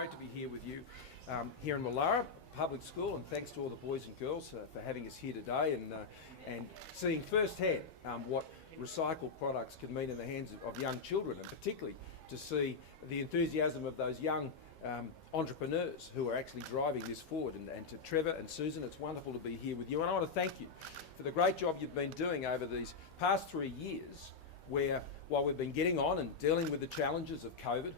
great to be here with you here in Wallara Public School, and thanks to all the boys and girls for having us here today and seeing firsthand what recycled products can mean in the hands of young children, and particularly to see the enthusiasm of those young entrepreneurs who are actually driving this forward. And to Trevor and Susan, it's wonderful to be here with you, and I want to thank you for the great job you've been doing over these past 3 years, where while we've been getting on and dealing with the challenges of COVID,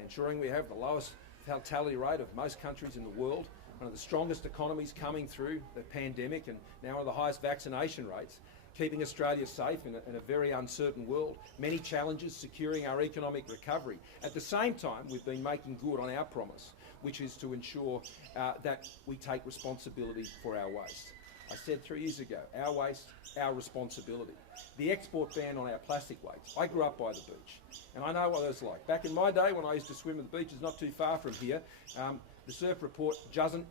ensuring we have the lowest fatality rate of most countries in the world, one of the strongest economies coming through the pandemic, and now one of the highest vaccination rates, keeping Australia safe in a very uncertain world, many challenges securing our economic recovery. At the same time, we've been making good on our promise, which is to ensure that we take responsibility for our waste. I said 3 years ago, our waste, our responsibility. The export ban on our plastic waste. I grew up by the beach, and I know what it was like. Back in my day, when I used to swim at the beaches not too far from here, the surf report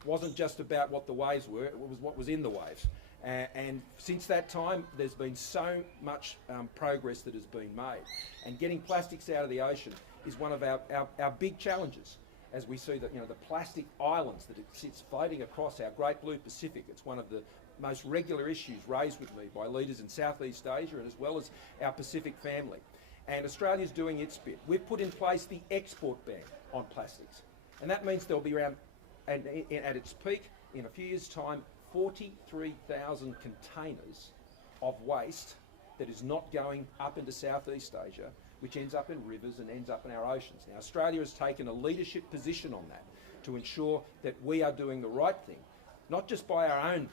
wasn't just about what the waves were, it was what was in the waves. And since that time, there's been so much progress that has been made. And getting plastics out of the ocean is one of our big challenges, as we see that, the plastic islands that it sits floating across our great blue Pacific. It's one of the most regular issues raised with me by leaders in Southeast Asia, and as well as our Pacific family. And Australia's doing its bit. We've put in place the export ban on plastics, and that means there'll be around, and at its peak in a few years' time, 43,000 containers of waste that is not going up into Southeast Asia, which ends up in rivers and ends up in our oceans. Now, Australia has taken a leadership position on that to ensure that we are doing the right thing, not just by our own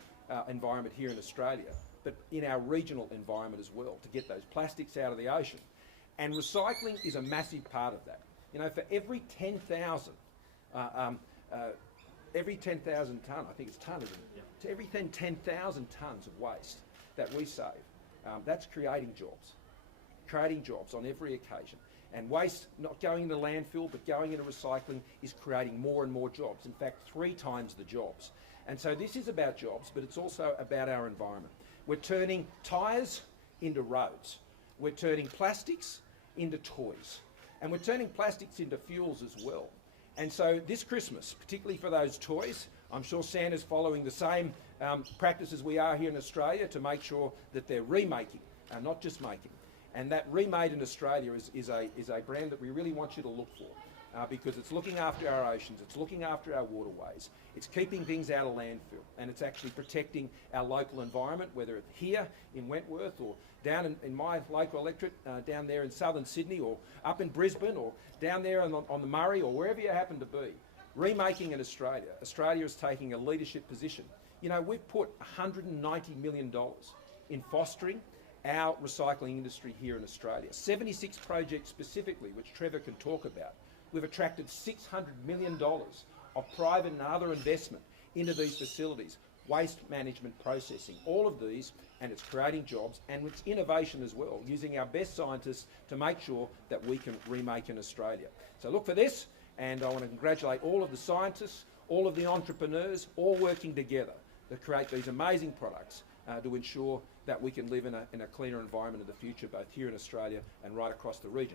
environment here in Australia, but in our regional environment as well, to get those plastics out of the ocean. And recycling is a massive part of that. For every 10,000 tonne, I think it's tonne, isn't it? Yeah. To every 10,000 tonnes of waste that we save, that's creating jobs on every occasion. And waste not going into landfill but going into recycling is creating more and more jobs. In fact, 3 times the jobs. And so this is about jobs, but it's also about our environment. We're turning tyres into roads. We're turning plastics into toys. And we're turning plastics into fuels as well. And so this Christmas, particularly for those toys, I'm sure Santa's following the same practices we are here in Australia to make sure that they're remaking, not just making. And that ReMade in Australia is a brand that we really want you to look for, because it's looking after our oceans, it's looking after our waterways, it's keeping things out of landfill, and it's actually protecting our local environment, whether it's here in Wentworth or down in my local electorate, down there in southern Sydney, or up in Brisbane, or down there on the Murray, or wherever you happen to be. Remaking in Australia. Australia is taking a leadership position. We've put $190 million in fostering our recycling industry here in Australia. 76 projects specifically, which Trevor can talk about. We've attracted $600 million of private and other investment into these facilities, waste management, processing, all of these, and it's creating jobs, and it's innovation as well, using our best scientists to make sure that we can remake in Australia. So look for this, and I want to congratulate all of the scientists, all of the entrepreneurs, all working together to create these amazing products to ensure that we can live in a cleaner environment in the future, both here in Australia and right across the region.